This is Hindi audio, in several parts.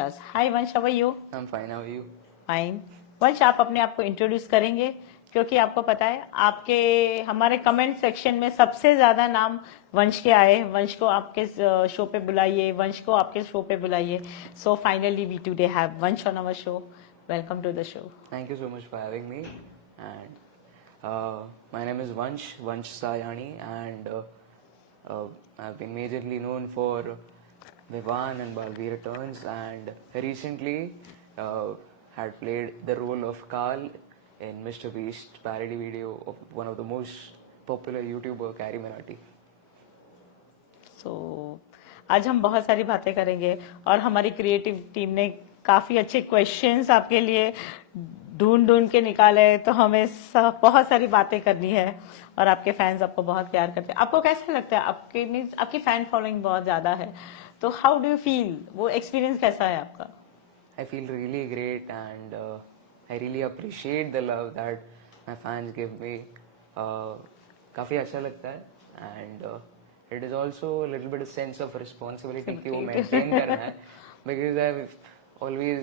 Hi Vansh, how are you? I'm fine. How are you? Fine. Vansh, आप अपने आप को इंट्रोड्यूस करेंगे? क्योंकि आपको पता है आपके हमारे कमेंट सेक्शन में सबसे ज्यादा नाम वंश के आए। वंश को आपके शो पे बुलाइए, वंश को आपके शो पे बुलाइए। So finally we today have Vansh on our show. Welcome to the show. Thank you so much for having me. And my name is Vansh Sayani, and I've been majorly known for Vivan and Balvi Returns, and recently had played the role of Carl in Mr. Beast parody video of one of the most popular YouTuber, Carrie Minati. सो आज हम बहुत सारी बातें करेंगे और हमारी क्रिएटिव टीम ने काफी अच्छे क्वेश्चंस आपके लिए ढूंढ ढूंढ के निकाले। तो हमें बहुत सारी बातें करनी है और आपके फैंस आपको बहुत प्यार करते हैं। आपको कैसा लगता है? आपके मीन्स आपकी फैन फॉलोइंग बहुत ज्यादा है, तो हाउ डू यू फील? वो एक्सपीरियंस कैसा है आपका? I feel really great, and I really appreciate the love that my fans give me. काफ़ी अच्छा लगता है, and it is also a little bit a sense of responsibility कि वो maintain करना है, because I've always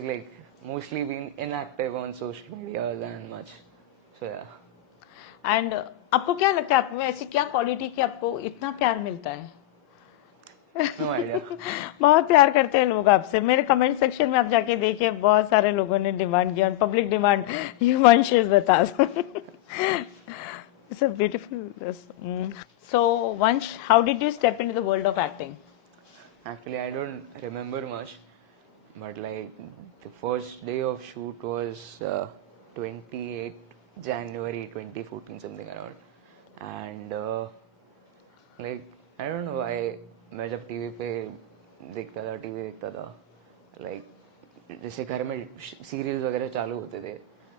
mostly been inactive on social medias and much. So yeah. And आपको क्या लगता है आप में ऐसी क्या क्वालिटी कि आपको इतना प्यार मिलता है? No idea. बहुत प्यार करते हैं लोग आपसे। मेरे कमेंट सेक्शन में आप जाके देखिए, बहुत सारे लोगों ने डिमांड किया, public demand, you Vansh is with us. It's a beautiful. So Vansh, how did you step into the world of acting? Actually, I don't remember much, but the first day of shoot was 28 January 2014, something around. And I don't know, मैं जब टीवी पे टीवी देखता था, जैसे घर में सीरियल्स वगैरह चालू होते थे,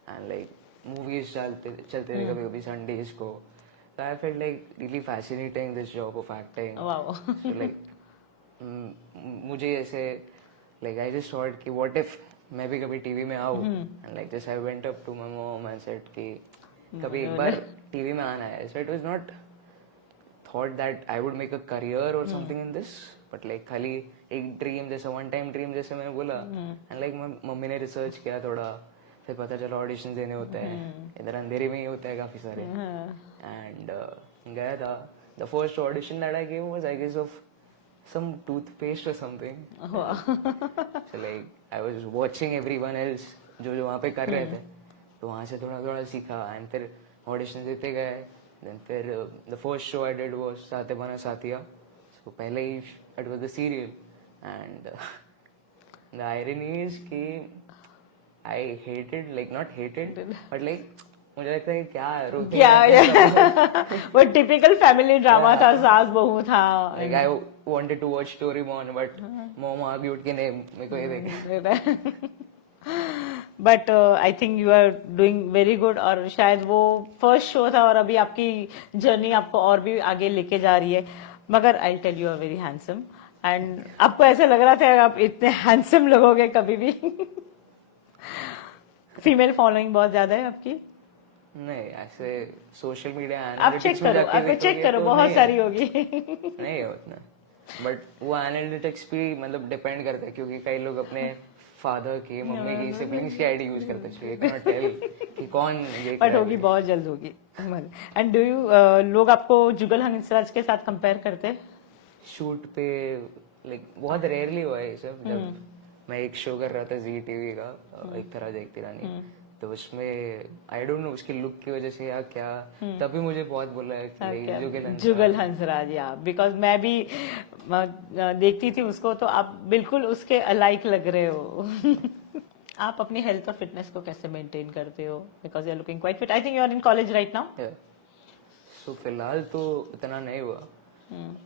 एंड मूवीज चलते थे कभी कभी संडेज को। So I felt really fascinating this job of acting. Wow. So मुझे ऐसे I just thought कि what if मैं भी कभी टीवी में आऊँ, and just I went up to my mom and said कि कभी एक बार टीवी में आना है। So it was not thought that I would make a career or something in this, but खाली एक ड्रीम जैसा, वन टाइम ड्रीम जैसे मैंने बोला, एंड मम्मी ने रिसर्च किया थोड़ा, फिर पता चला ऑडिशन देने होते हैं, इधर अंधेरे में ही होते हैं काफी सारे, एंड गया था। The first audition that I gave was I guess of some toothpaste or something. So I was watching everyone else जो वहाँ पे कर रहे थे, तो वहाँ से थोड़ा थोड़ा सीखा, एंड फिर ऑडिशन देते गए। देन फिर the first show I did was साथे बना साथिया। सो पहले ही it was the serial, and the irony is कि I hated, not hated, but मुझे लगता है कि क्या वो टिपिकल फैमिली ड्रामा था, सास बहू था। I wanted to watch Doraemon, but mom argued कि नहीं मेरे को ये देखे। But I think you are doing very good, और शायद वो फर्स्ट शो था और अभी आपकी जर्नी आपको और भी आगे लेके जा रही है। मगर I tell you are very handsome, and आपको ऐसा लग रहा था आप इतने हैंडसम लगोगे कभी भी। फीमेल फॉलोइंग बहुत ज्यादा है आपकी? नहीं, ऐसे सोशल मीडिया आप चेक करो, आप चेक करो, बहुत सारी होगी। नहीं है उतना, बट वो एनालिटिक्स भी डिपेंड करता है, क्योंकि कई लोग अपने फादर की, मम्मी की, सिबलिंग्स की आईडी यूज करते हैं, कैन टेल कि कौन ये, बट होगी, बहुत जल्द होगी। एंड डू यू लोग आपको जुगल हंसराज के साथ कंपेयर करते हैं? शूट पे बहुत रेयरली हुआ है ये सब। जब मैं एक शो कर रहा था जी टीवी का, एक तरह देखती रानी, तो उसमें आई डोंट नो उसकी लुक की वजह से या क्या, तभी मुझे बहुत बोला है कि जुगल हंसराज, या बिकॉज मैं भी देखती थी उसको, तो आप बिल्कुल उसके अलाइक लग रहे हो। आप अपनी हेल्थ और फिटनेस को कैसे मेंटेन करते हो? Because you are looking quite fit. I think you are in college right now. So फिलहाल तो उतना नहीं हुआ,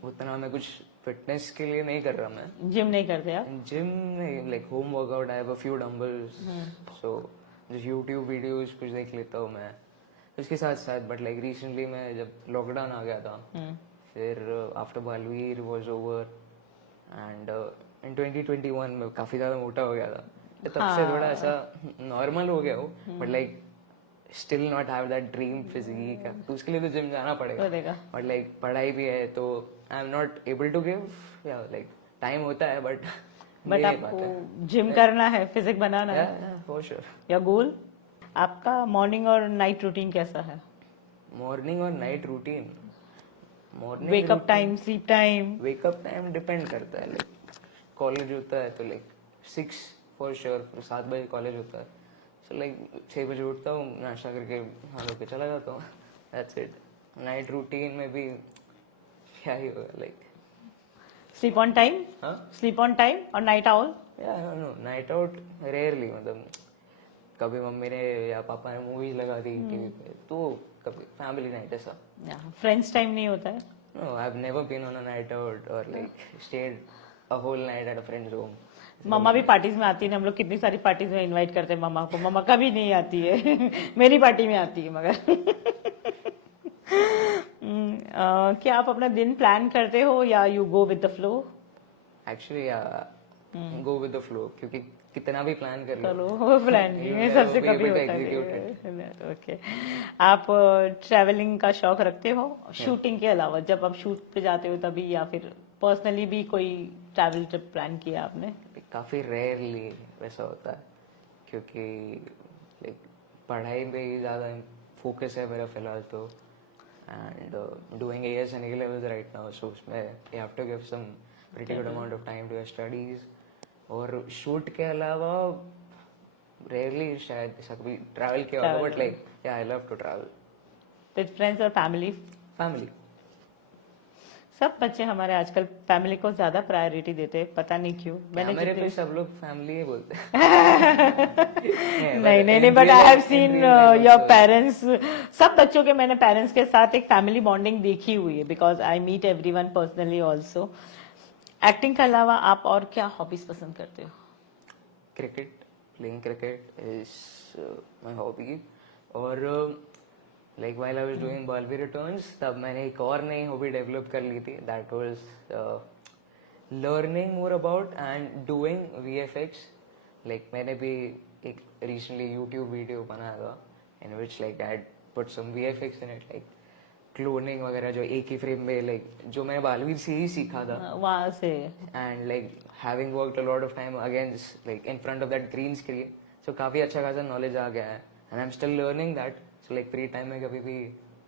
उतना मैं कुछ फिटनेस के लिए नहीं कर रहा। मैं जिम नहीं करते आप? जिम नहीं, home workout, I have a few dumbbells, so जो यूट्यूब वीडियोस कुछ देख लेता हूँ मैं उसके साथ साथ। बट रिसेंटली मैं जब लॉकडाउन आ गया था, फिर after Baalveer was over, and in 2021 में काफी ज्यादा मोटा हो गया था, तब से थोड़ा ऐसा नॉर्मल हो गया हो, but still not have that dream physique. तो उसके लिए तो जिम जाना पड़ेगा, बट पढ़ाई भी है, तो I am not able to give, time होता है, बट बट ये बात आपको जिम करना है, फिजिक बनाना है फॉर श्योर। या गोल? आपका मॉर्निंग और नाइट रूटीन कैसा है? मॉर्निंग और night routine, morning wake up time, sleep time? Wake up time depend करता है, लाइक कॉलेज होता है तो लाइक 6 फॉर श्योर, 7 बजे कॉलेज होता है, सो लाइक 6 बजे उठता हूँ, नाश्ता करके हाथ धो के चला जाता हूँ, दैट्स इट। नाइट रूटीन में भी क्या ही होगा, लाइक स्लीप ऑन टाइम? हाँ स्लीप ऑन टाइम और नाइट आउल? या नो, नाइट आउट रेयरली, मतलब कभी मम्मी ने या पापा ने मूवीज लगा दी टीवी पे, तो कभी फैमिली नाइट ऐसा। फ्रेंड्स टाइम नहीं होता है? No, I've never been on a night out or like stayed a whole night at a friend's home. मम्मा भी पार्टीज में आती है, हम लोग कितनी सारी पार्टीज में इनवाइट करते हैं मम्मा को, मम्मा कभी नहीं आती है मेरी पार्टी में आती है मगर क्या आप अपना दिन प्लान करते हो या you go with the flow? Actually, go with the flow, क्योंकि कितना भी प्लान कर लो, चलो वो प्लान नहीं है, सबसे be कभी able to होता execute है। ओके, आप ट्रैवलिंग का शौक रखते हो शूटिंग के अलावा? जब आप शूट पे जाते हो तभी, या फिर पर्सनली भी कोई ट्रैवल ट्रिप प्लान किया आपने? काफी रेयरली वैसा होता है, क्योंकि लाइक पढ़ाई पे ही ज्यादा फोकस है मेरा फिलहाल तो, and doing AS and A levels right now, so उसमें you have to give some pretty good amount of time to your studies। और शूट के अलावा रेयरली शायद ऐसा कभी ट्रैवल किया होगा, but like yeah I love to travel with friends और फैमिली? फैमिली। सब बच्चे हमारे आजकल फैमिली को ज्यादा प्रायोरिटी देते हैं, पता नहीं क्यों। मैंने मेरे जितने पे सब लोग फैमिली ही बोलते हैं नहीं, but I have seen your parents, सब बच्चों के मैंने पेरेंट्स के साथ एक फैमिली बॉन्डिंग देखी हुई है, because I meet everyone personally also. Acting के अलावा आप और क्या हॉबीज पसंद करते हो? Cricket, playing cricket is my hobby. और like while I was doing Baalveer returns, तब मैंने एक और नई हॉबी डेवलप कर ली थी, that was learning more about and doing VFX। Like मैंने भी एक रिसेंटली यूट्यूब वीडियो बनाया था in which like I put some VFX in it, like cloning वगैरह, जो एक ही फ्रेम में, लाइक जो मैंने बालवीर से ही सीखा था, वहां से। And like having worked a lot of time against like in front of that green screen, so काफी अच्छा खासा नॉलेज आ गया है, and I am still learning that. So like free time में कभी भी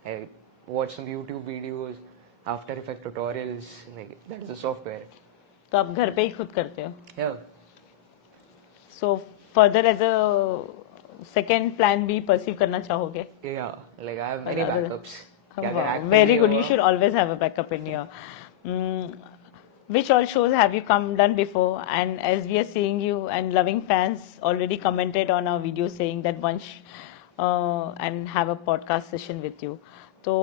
I watch some YouTube videos, after effect tutorials, like that is a software. तो आप घर पे ही खुद करते हो? या so further as a second plan भी परसीव करना चाहोगे? Like I have many backups. Very good. You should always have a backup in your. Which all shows have you done before? And as we are seeing you and loving fans already commented on our video saying that once and have a podcast session with you. तो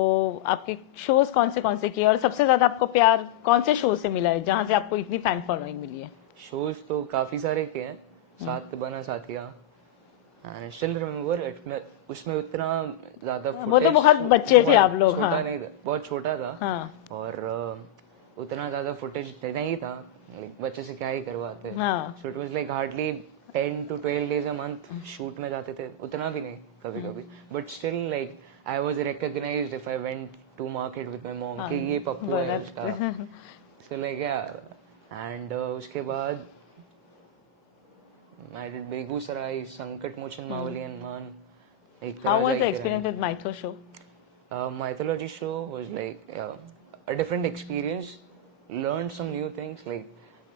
आपके शोज कौन से किए और सबसे ज्यादा आपको प्यार कौन से शो से मिला है जहां से आपको इतनी फैन फॉलोइंग मिली है? शोज तो काफी सारे किए हैं, साथ बना साथिया, एंड स्टिल रिमेम्बर उसमें उतना ज्यादा वो तो बहुत बच्चे थे आप लोग। छोटा हाँ। नहीं था, बहुत छोटा था। हाँ। और उतना ज्यादा फुटेज नहीं था, लाइक बच्चे से क्या ही करवाते। हाँ। So it was like hardly 10 to 12 days a month shoot में जाते थे, उतना भी नहीं कभी कभी, but still like I was recognised if I went to market with my mom कि ये पप्पू है उसका। सो लाइक या, एंड उसके बाद I did Begusarai, Sankat Mochan Mavalian Man. How was the experience with Mytho show? Mythology show was like a different experience. Learned some new things, like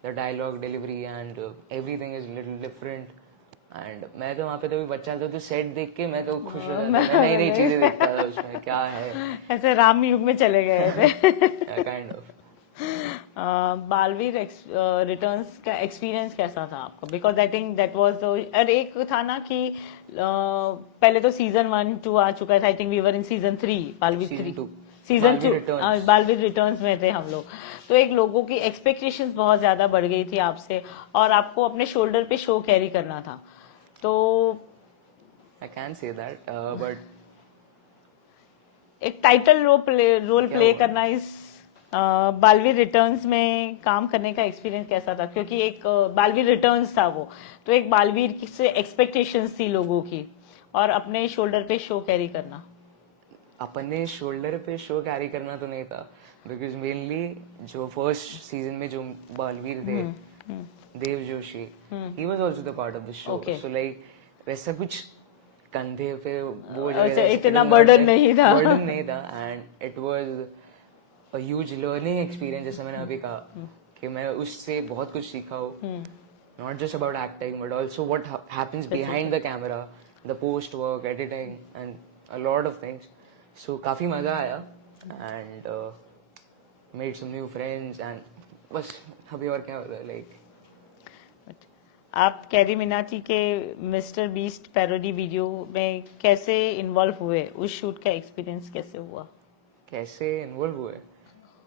the dialogue delivery and everything is little different. And मैं तो वहाँ पे तो भी बच्चा था, तो सेट देख के मैं तो खुश हो जाता था, नई नई चीजें देखता था उसमें क्या है, ऐसे राम युग में चले गए थे। Kind of. बालवीर रिटर्न्स का एक्सपीरियंस कैसा था आपका? Because I think that was और एक था ना कि पहले तो सीजन 1, 2 आ चुका है, I think we were in season 3, Baalveer 3, season 2 Baalveer returns में थे हम लोग। तो एक लोगों की एक्सपेक्टेशंस बहुत ज्यादा बढ़ गई थी आपसे, और आपको अपने शोल्डर पे शो कैरी करना था, तो I can say that, but एक टाइटल रोल प्ले करना इस बालवीर रिटर्न्स में काम करने का एक्सपीरियंस कैसा था? क्योंकि एक बालवीर रिटर्न्स था वो, तो एक बालवीर से एक्सपेक्टेशंस थी लोगों की, और अपने शोल्डर पे शो कैरी करना। अपने शोल्डर पे शो कैरी करना तो नहीं था, बिकॉज मेनली जो फर्स्ट सीजन में जो बालवीर थे Dev Joshi, he was also the part of the show. Okay. So like वैसा कुछ कंधे पे बोझ अच्छा, इतना burden नहीं था. burden नहीं था, and it was a huge learning experience, जैसे मैंने अभी कहा कि मैं उससे बहुत कुछ सीखा हूँ. Not just about acting, but also what happens behind the camera, the post work, editing, and a lot of things. So काफी मजा आया, and made some new friends, and बस अभी और क्या होता है like. आप कैरी मिनाटी के मिस्टर बीस्ट पैरोडी वीडियो में कैसे इन्वॉल्व हुए? उस शूट का एक्सपीरियंस कैसे हुआ? कैसे इन्वॉल्व हुए?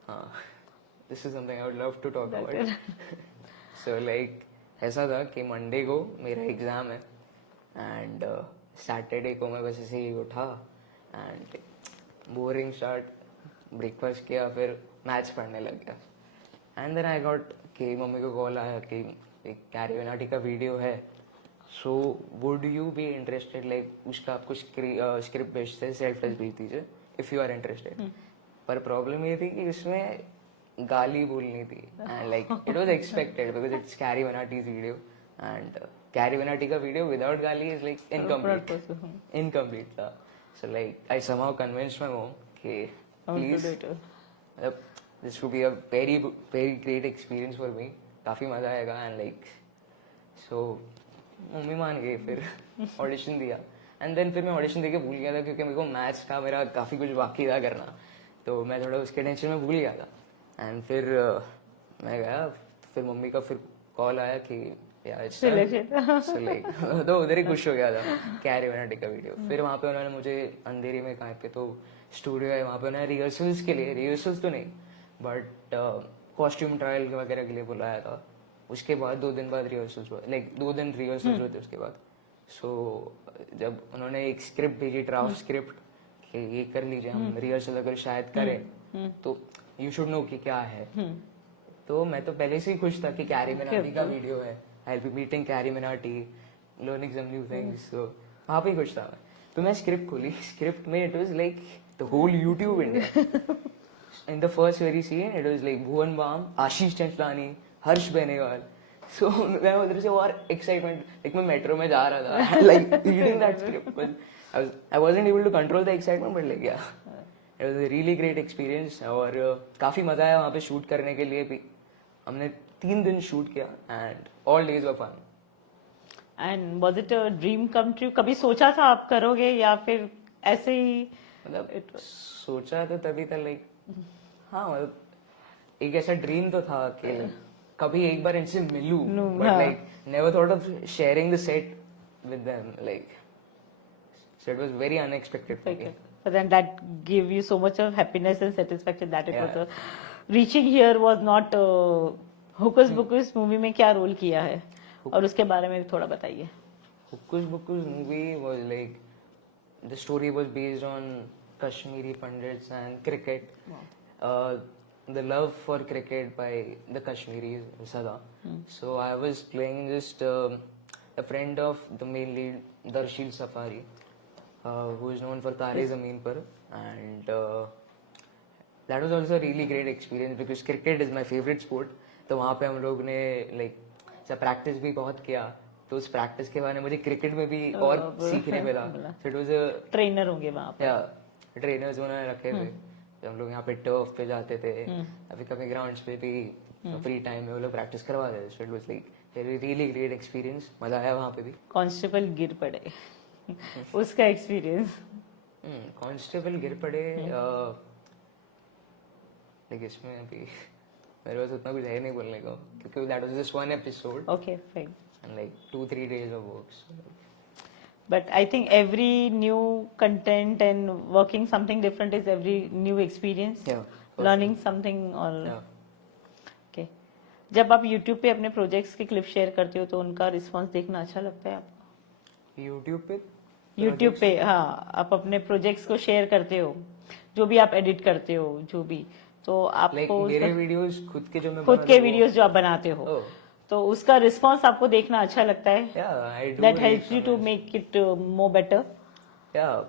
हाँ, this is something I would love to talk about. So like ऐसा था कि मंडे को मेरा एग्जाम है, एंड सैटरडे को मैं बस ऐसे ही उठा एंड बोरिंग स्टार्ट, ब्रेकफास्ट किया, फिर मैच पढ़ने लग गया. एंड देन आई गॉट कि मम्मी को कॉल आया कि एक कैरी मिनाटी का वीडियो है, so would you be interested, like उसका आपको स्क्रिप्ट भेजते हैं, सेल्फ टेस्ट भेज दीजिए इफ यू आर इंटरेस्टेड. पर प्रॉब्लम ये थी कि उसमें गाली बोलनी थी, and like it was expected because it's carry Minati's video, and carry Minati का वीडियो विदाउट गाली इज लाइक इनकम्प्लीट था. So like I somehow convinced my mom कि please this would be a very very great experience for me, काफी मजा आएगा. एंड लाइक सो मम्मी मान गई, फिर ऑडिशन दिया, एंड देन फिर मैं ऑडिशन देके भूल गया था क्योंकि मेरे को मैथ्स का मेरा काफी कुछ बाकी था करना, तो मैं थोड़ा उसके टेंशन में भूल गया था. एंड फिर मैं गया, फिर मम्मी का फिर कॉल आया कि यार सो लाइक तो उधर ही खुश हो गया था कैरी मिनाटी का वीडियो. फिर वहाँ पे उन्होंने मुझे अंधेरी में कहीं पे तो स्टूडियो है वहाँ पे उन्होंने रिहर्सल्स के लिए, रिहर्सल्स तो नहीं बट कॉस्ट्यूम ट्रायल वगैरह के लिए बुलाया था. उसके बाद 2 दिन बाद रिहर्सल्स हुआ, लाइक 2 दिन रिहर्सल्स हुए थे उसके बाद. सो जब उन्होंने एक स्क्रिप्ट भेजी, ड्राफ्ट स्क्रिप्ट, कि ये कर लीजिए, हम रिहर्सल अगर शायद करें तो यू शुड नो कि क्या है. तो मैं तो पहले से ही खुश था कि कैरी मिनाटी का वीडियो है, I will be meeting Carry Minati, learning some new things. तो वहाँ पे ही खुश था मैं. तो मैं स्क्रिप्ट खोली, स्क्रिप्ट में it was like the whole YouTube India. In the first very scene, it was like Bhuvan Bam, Ashish Chanchlani, Harsh Benegal. So मैं उधर से और excitement, like मैं metro में जा रहा था, like reading that script, but I wasn't able to control the excitement, but like yeah, it was a really great experience. और काफी मजा आया वहाँ पे शूट करने के लिए भी. हमने 3 दिन शूट किया and all days were fun. And was it a dream come true? कभी सोचा था आप करोगे या फिर ऐसे ही? मतलब सोचा तो तभी था लाइक, हाँ मतलब एक ऐसा ड्रीम तो था कि कभी एक बार इनसे मिलूं, but like never thought of sharing the set with them, like so it was very unexpected for me. But then that gave you so much of happiness and satisfaction that it was reaching here was not Hukus Bukus movie में क्या रोल किया है और उसके बारे में भी थोड़ा बताइए. Hukus Bukus movie was like the story was based on Kashmiri Pandits and cricket. The love for cricket by the Kashmiris in Sada. So I was playing just a friend of the main lead, Darshil Safari, who is known for Tare Zameen Par, and that was also a really great experience because cricket is my favorite sport. तो वहाँ पे हम लोग ने like practice भी बहुत किया, तो उस प्रैक्टिस के बारे में मुझे क्रिकेट में भी और सीखने मिला. इट वाज अ ट्रेनर होंगे वहाँ पे, या ट्रेनर्स उन्होंने रखे थे. हम लोग यहाँ पे टर्फ पे जाते थे, अभी कभी ग्राउंड्स पे भी फ्री टाइम में वो लोग प्रैक्टिस करवाते थे. सो it was like really great experience, मजा आया वहाँ पे भी. कांस्टेबल गिर पड़े उसका एक्सपीरियंस. कांस्टेबल गिर पड़े लेकिन इसमें अभी मेरे पास उतना कुछ है नहीं बोलने को क्योंकि that was just 1 episode. Okay fine. And like 2-3 days of work. So. But I think every new content and working something different is every new experience. Yeah. Learning something or. Yeah. Okay. जब आप YouTube पे अपने प्रोजेक्ट्स के क्लिप शेयर करते हो तो उनका रिस्पांस देखना अच्छा लगता है आपको? YouTube पे? YouTube पे हाँ, आप अपने प्रोजेक्ट्स को शेयर करते हो, जो भी आप एडिट करते हो, जो भी, तो आपको मेरे वीडियोस खुद के जो मैं खुद के वीडियोस जो आप बनाते हो, तो उसका रिस्पांस आपको देखना अच्छा लगता है? Yeah, I do. That helps you to make it more better. Yeah,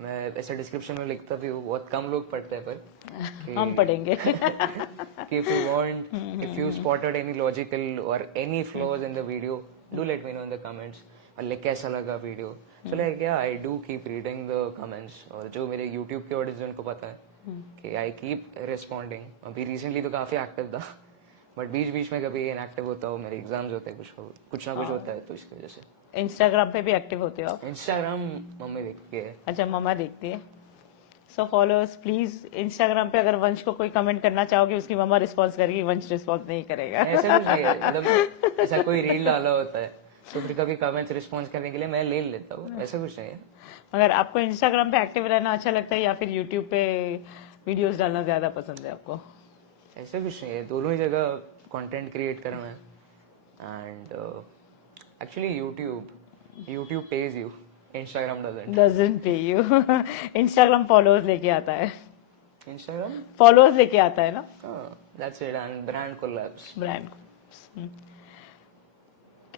मैं ऐसा डिस्क्रिप्शन में लिखता भी हूँ, बहुत कम लोग पढ़ते हैं पर हम पढ़ेंगे कि if you want, if you spotted any logical or any flaws in the video, do let me know in the comments. और like कैसा लगा video. So like yeah, I do keep reading the comments. और जो मेरे YouTube के ऑडियंस उनको पता है कि I keep responding. अभी recently तो काफी एक्टिव था, बट बीच बीच में कभी इनएक्टिव होता हूँ, मेरे एग्जाम्स होते हैं, कुछ ना कुछ होता है, तो इसकी वजह से. इंस्टाग्राम पे भी एक्टिव होते हो आप? इंस्टाग्राम मम्मी देखती है. अच्छा, मम्मा देखती है. सो फॉलोअर्स प्लीज इंस्टाग्राम पे अगर वंश को कोई कमेंट करना चाहोगे, उसकी मम्मा रिस्पॉन्स करेगी, वंश रिस्पॉन्स नहीं करेगा. ऐसा कुछ नहीं है, मतलब ऐसा कोई रील डाला होता है तो फिर कभी कमेंट्स रिस्पॉन्स करने के लिए मैं ले लेता हूँ, ऐसा कुछ नहीं है. मगर आपको इंस्टाग्राम पे एक्टिव रहना अच्छा लगता है या फिर यूट्यूब पे वीडियोस डालना ज्यादा पसंद है आपको? ऐसा कुछ नहीं है, दोनों ही जगह कंटेंट क्रिएट करना है. And actually YouTube page you, Instagram doesn't पे यू. इंस्टाग्राम फॉलोअर्स लेके आता है. इंस्टाग्राम फॉलोअर्स लेके आता है ना. That's it. And brand collabs. Brand.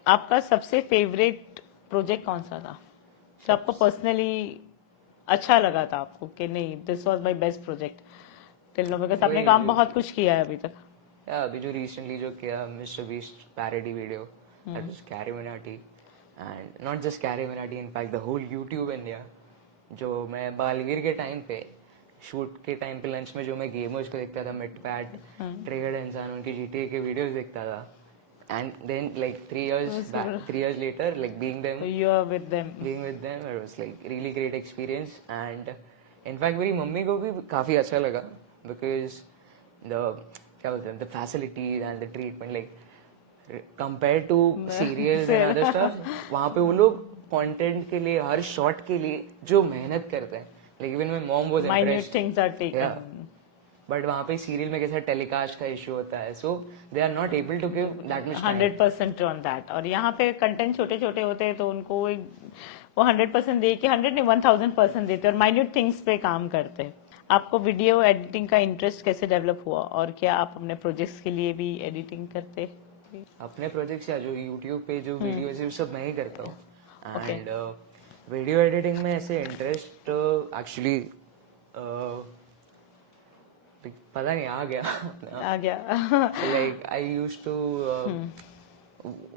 आपका सबसे फेवरेट प्रोजेक्ट कौन सा था जो आपको पर्सनली अच्छा लगा था आपको कि नहीं this was my best project till now? Because आपने काम बहुत कुछ किया है अभी तक. अभी जो रिसेंटली जो किया Mister Beast parody video, that was Carry Minati. And not just Carry Minati, in fact the whole YouTube India. जो मैं बालवीर के टाइम पे, शूट के टाइम पे लंच में जो मैं गेमर्स को देखता था, मिड पैट, ट्रिगर्ड इंसान, उनके जीटीए के वीडियोस देखता था. And then like 3 years later, like being with them, it was like really great experience. And in fact मेरी मम्मी को भी काफी अच्छा लगा because क्या बोलते हैं, the facilities and the treatment, like compared to serials and other stuff, वहाँ पे वो लोग content के लिए, हर shot के लिए जो मेहनत करते हैं, like even my mom was impressed. Minute things are taken. But वहाँ पे सीरियल में कैसा टेलीकास्ट का इशू होता है, so they are not able to give that much 100% on that. और यहाँ पे कंटेंट छोटे छोटे होते हैं तो उनको वो 100% दे के 100 नहीं 1000% देते हैं और माइन्यूट थिंग्स पे काम करते हैं. आपको वीडियो एडिटिंग का इंटरेस्ट कैसे डेवलप हुआ और क्या आप अपने प्रोजेक्ट्स के लिए भी एडिटिंग करते? अपने प्रोजेक्ट्स या जो यूट्यूब पे जो वीडियोस है सब मैं ही करता हूँ. एंड वीडियो एडिटिंग में ऐसे इंटरेस्ट एक्चुअली पता नहीं आ गया. Like I used to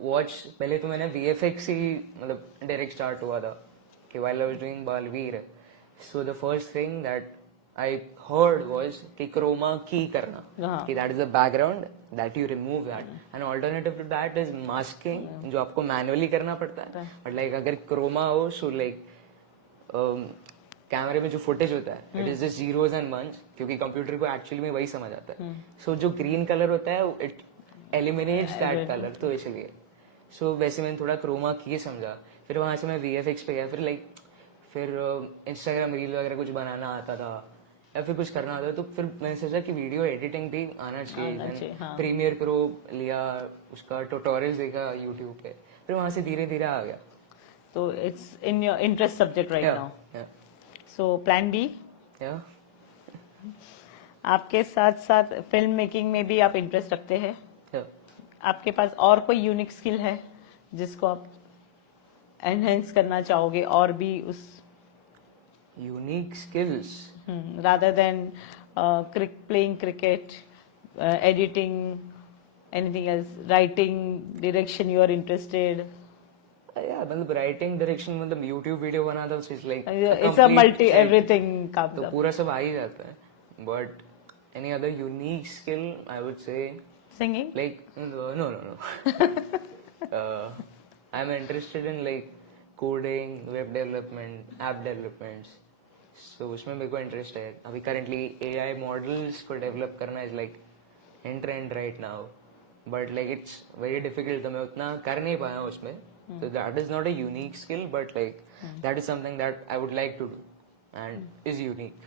watch. पहले तो मैंने VFX ही मतलब डायरेक्ट स्टार्ट हुआ था कि while I was doing Baalveer. So the first thing that I heard was कि क्रोमा की करना, कि that is the background that you remove that, and alternative to that is masking जो आपको मैनुअली करना पड़ता है. बट लाइक अगर क्रोमा हो सो लाइक कैमरे में जो फुटेज होता है it is just zeros and ones, क्योंकि कंप्यूटर को एक्चुअली में वही समझ आता है. सो जो ग्रीन कलर होता है इट एलिमिनेट्स दैट कलर, तो इसलिए सो वैसे मैंने थोड़ा क्रोमा की समझा. फिर वहां से मैं VFX पे गया. फिर इंस्टाग्राम रील वगैरह कुछ बनाना आता था या फिर कुछ करना आता था, तो फिर मैंने सोचा कि वीडियो एडिटिंग भी आना चाहिए. प्रीमियर प्रो लिया, उसका ट्यूटोरियल देखा यूट्यूब पे, फिर वहां से धीरे धीरे आ गया. तो it's in your interest subject right now. So plan B, आपके साथ साथ फिल्म मेकिंग में भी आप इंटरेस्ट रखते हैं? आपके पास और कोई यूनिक स्किल है जिसको आप एनहेंस करना चाहोगे और भी उस unique skills rather than playing cricket, editing, anything else, writing, direction you are interested? मतलब राइटिंग, डायरेक्शन, मतलब यूट्यूब वीडियो बनाता हूँ, इट्स अ मल्टी एवरीथिंग का तो पूरा सब आ ही जाता है. But any other unique skill I would say singing. Like no I am interested in like coding, web development, app development. So उसमें मेरे को इंटरेस्ट है. अभी करंटली AI मॉडल्स को डेवलप करना is like in trend right now, but like it's very difficult, तो मैं उतना कर नहीं पाया उसमें. So that is not a unique skill, but like that is something that I would like to do and is unique.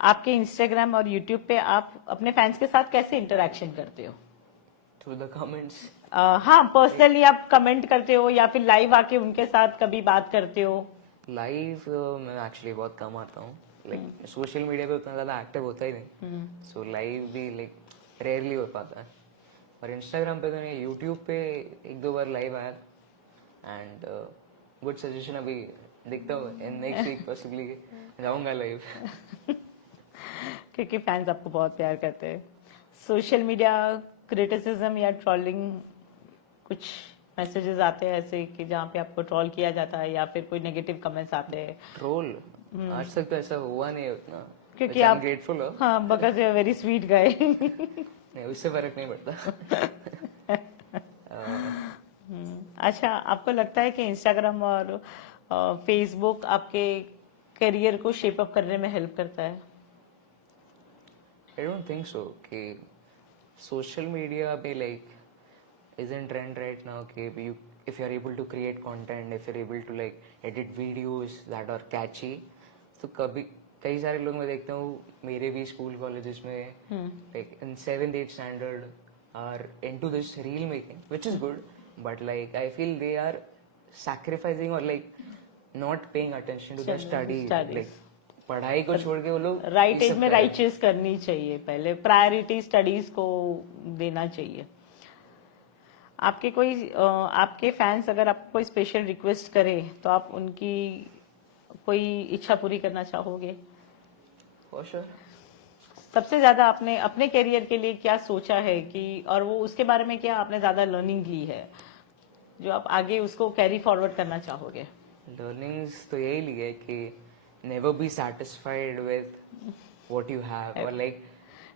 आपके इंस्टाग्राम और यूट्यूब पे आप अपने फैंस के साथ कैसे इंटरेक्शन करते हो? Through the comments. हाँ, पर्सनली आप कमेंट करते हो या फिर लाइव आके उनके साथ कभी बात करते हो? लाइव मैं एक्चुअली बहुत कम आता हूँ. लाइक सोशल मीडिया पे उतना ज्यादा एक्टिव होता ही नहीं, सो लाइव भी लाइक रेयरली हो पाता है. और इंस्टाग्राम पे तो नहीं, यूट्यूब पे 1-2 बार लाइव आया. एंड गुड सजेशन अभी देखता हूँ इन नेक्स्ट वीक पॉसिबली जाऊंगा लाइव। क्योंकि फैंस आपको बहुत प्यार करते हैं। सोशल मीडिया क्रिटिसिज्म या ट्रोलिंग, कुछ मैसेजेस आते हैं ऐसे कि जहाँ पे आपको ट्रोल किया जाता है या फिर कोई नेगेटिव कमेंट्स आते हैं? ट्रोल आज तक तो ऐसा हुआ नहीं उतना, क्योंकि I'm आप grateful हो। हाँ, because you are very sweet guy. नहीं उससे फर्क नहीं पड़ता। अच्छा, आपको लगता है कि इंस्टाग्राम और फेसबुक आपके करियर को शेप अप करने में हेल्प करता है? I don't think so कि social media पे like is in trend right now कि you if you're able to create content, if you're able to like edit videos that are catchy, तो कभी कई सारे लोग मैं देखता हूँ मेरे भी स्कूल कॉलेजेस में like in 7th 8th standard are into this reel making which is good but like I feel they are sacrificing or like not paying attention to their studies. like पढ़ाई को छोड़ के वो लोग राइट ये एज सब में कर रहे हैं। राइट चीज करनी चाहिए, पहले प्रायोरिटी स्टडीज को देना चाहिए। आपके कोई आपके फैंस अगर आपको कोई स्पेशल रिक्वेस्ट करे तो आप उनकी कोई इच्छा पूरी करना चाहोगे? For sure. सबसे ज्यादा आपने अपने करियर के लिए क्या सोचा है कि, और वो उसके बारे में क्या आपने ज्यादा लर्निंग ली है जो आप आगे उसको कैरी फॉरवर्ड करना चाहोगे? लर्निंग्स तो यही ली है कि never be satisfied with what you have or like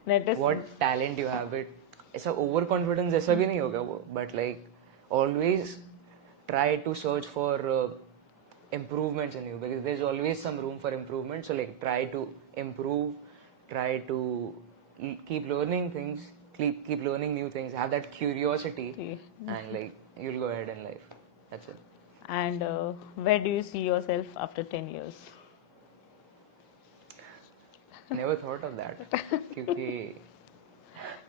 That is- what talent you have it ऐसा ओवर कॉन्फिडेंस ऐसा भी नहीं होगा वो but like always try to search for improvements in you because there's always some room for improvement, so like try to improve, try to keep learning things, keep learning new things, have that curiosity and like you'll go ahead in life. That's it. And where do you see yourself after 10 years? Never thought of that क्योंकि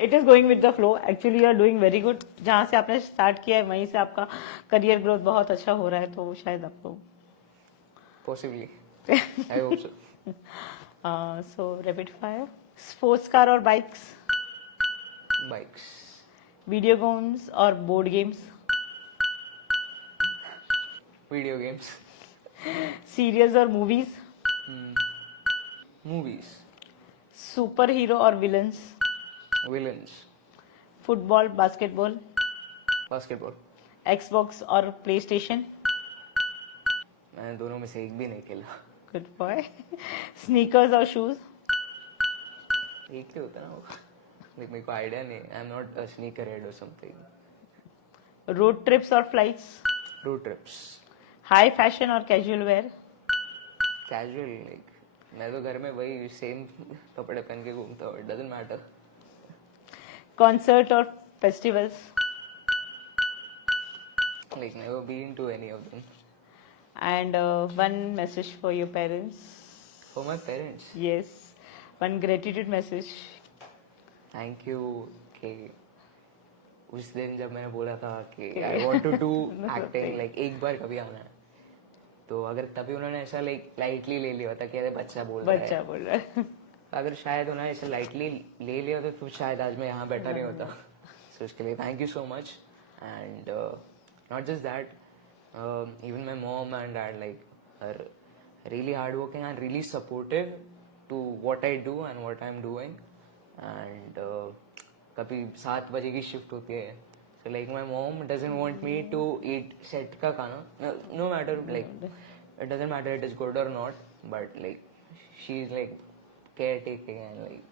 it is going with the flow. Actually you are doing very good. जहाँ से आपने स्टार्ट किया है वहीं से आपका करियर ग्रोथ बहुत अच्छा हो रहा है, तो शायद आपको possibly I hope so. So rapid fire, sports car और बाइक्स, Bikes, वीडियो गेम्स और board games, video games, serials और मूवीज, movies, सुपर हीरो और villains, villains, football basketball, basketball. Xbox और प्ले स्टेशन? मैंने दोनों में से एक भी नहीं खेला। Good boy. स्नीकर्स और शूज? एक ही होता है ना वो। Like मेरे को आइडिया नहीं, आई am not a sneaker head और समथिंग। रोड ट्रिप्स और flights? Road trips, high fashion और कैजुअल वेयर? कैजुअल लाइक मैं तो घर में वही सेम कपड़े पहन के घूमता हूँ, इट डजंट मैटर। कॉन्सर्ट और festivals? Like never been to any of them. And one message for your parents. For my parents, Yes, one gratitude message. Thank you कि उस दिन जब मैंने बोला था कि I want to do acting like एक बार कभी आना है, तो अगर तभी उन्होंने ऐसा लाइक लाइटली ले लिया होता कि अरे बच्चा बोल रहा है, बच्चा बोल रहा है। अगर शायद उन्होंने ऐसे लाइटली ले लिया होता तो शायद आज मैं यहाँ बैठा नहीं होता। सो उसके लिए thank you so much and not just that, even my mom and dad like are really hardworking and really supportive to what I do and what I'm doing and कभी 7 बजे की शिफ्ट होती है, so like my mom doesn't want me to eat set का खाना, no matter like it doesn't matter it is good or not, but like she's like caretaking and like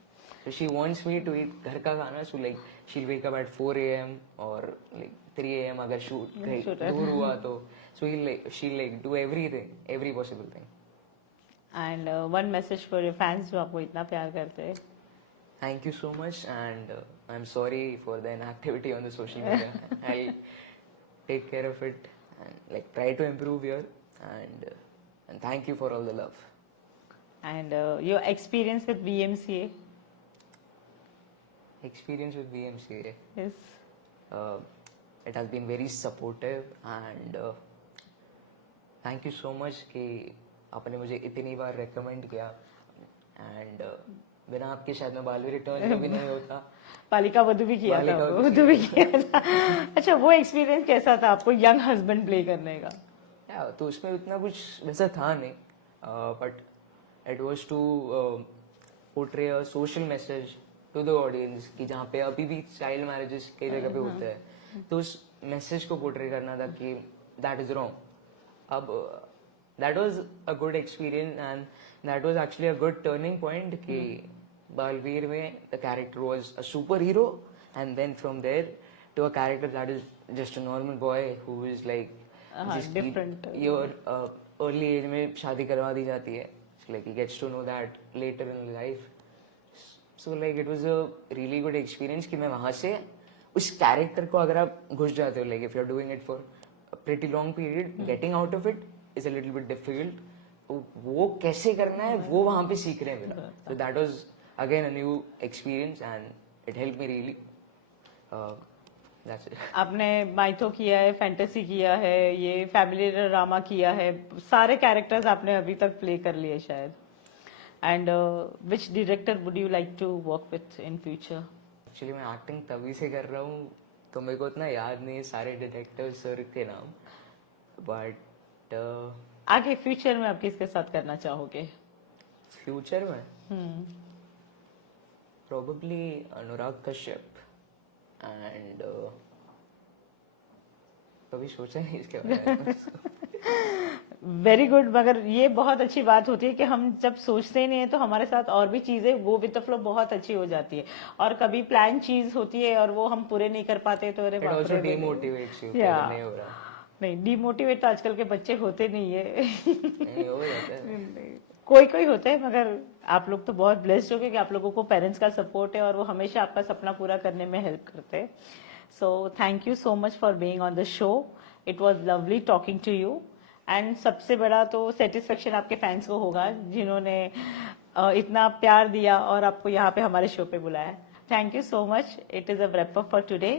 so she wants me to eat घर का खाना, so like she'll wake up at 4 a.m. or like 3 a.m. अगर शूट दूर हुआ तो so she'll like do everything, every possible thing. And one message for your fans जो आपको इतना प्यार करते हैं? Thank you so much and I'm sorry for the inactivity on the social media. I'll take care of it and like try to improve here and thank you for all the love. And your experience with VMCA? Experience with VMCA. Yes. It has been very supportive and thank you so much कि आपने मुझे इतनी बार recommend किया and बिना आपके शायद मैं बालवी रिटर्न में भी नहीं होता। पालिका वधू भी किया था, पालिका वधू वधू भी किया था। अच्छा, वो एक्सपीरियंस कैसा था आपको यंग हस्बैंड प्ले करने का? तो उसमें उतना कुछ वैसा था नहीं, but it was to portray a social message to the audience कि जहाँ पे अभी भी चाइल्ड मैरिजेस कई जगह पे होते हैं, तो उस मैसेज को पोर्ट्रे करना था कि दैट इज रॉन्ग. अब that was a good experience and that was actually a good turning point कि बालवीर में the character was a super hero and then from there to a character that is just a normal boy who is like different. Your early age में शादी करवा दी जाती है. Like he gets to know that later in life. So like it was a really good experience कि मैं वहां से उस कैरेक्टर को अगर आप घुस जाते हो, like if you are doing it for a pretty long period, getting out of it is a little bit difficult. वो कैसे करना है वो वहां पे सीख रहे हैं मेरा. So that was again a new experience and it help me really. That's it. आपने माइथो किया है, फैंटेसी किया है, ये फैमिली ड्रामा किया है, सारे कैरेक्टर्स आपने अभी तक प्ले कर लिए शायद. And which director would you like to work with in future? Actually मैं एक्टिंग तभी से कर रहा हूँ तो मेरे को उतना याद नहीं है सारे डिटेक्टिव सर के नाम, बट आगे फ्यूचर में आप किसके साथ करना चाहोगे? फ्यूचर में प्रोबेबली अनुराग कश्यप एंड कभी सोचा नहीं इसके बारे में. Very good. मगर ये बहुत अच्छी बात होती है कि हम जब सोचते ही नहीं है तो हमारे साथ और भी चीजें वो विद द फ्लो बहुत अच्छी हो जाती है, और कभी प्लान चीज होती है और वो हम पूरे नहीं कर पाते तो अरे इट बाप आल्सो रे. डीमोटिवेट्स यू. Yeah. नहीं हो रहा. नहीं, डिमोटिवेट तो आजकल के बच्चे होते नहीं है. नहीं हो जाता है. कोई कोई होते हैं, मगर आप लोग तो बहुत ब्लेस्ड हो कि आप लोगों को पेरेंट्स का सपोर्ट है और वो हमेशा आपका सपना पूरा करने में हेल्प करते हैं. So thank you so much for being on the show. It was lovely talking to you. And सबसे बड़ा तो सेटिस्फेक्शन आपके फैंस को होगा जिन्होंने इतना प्यार दिया और आपको यहाँ पे हमारे शो पे बुलाया. Thank you so much. It is a wrap up for today.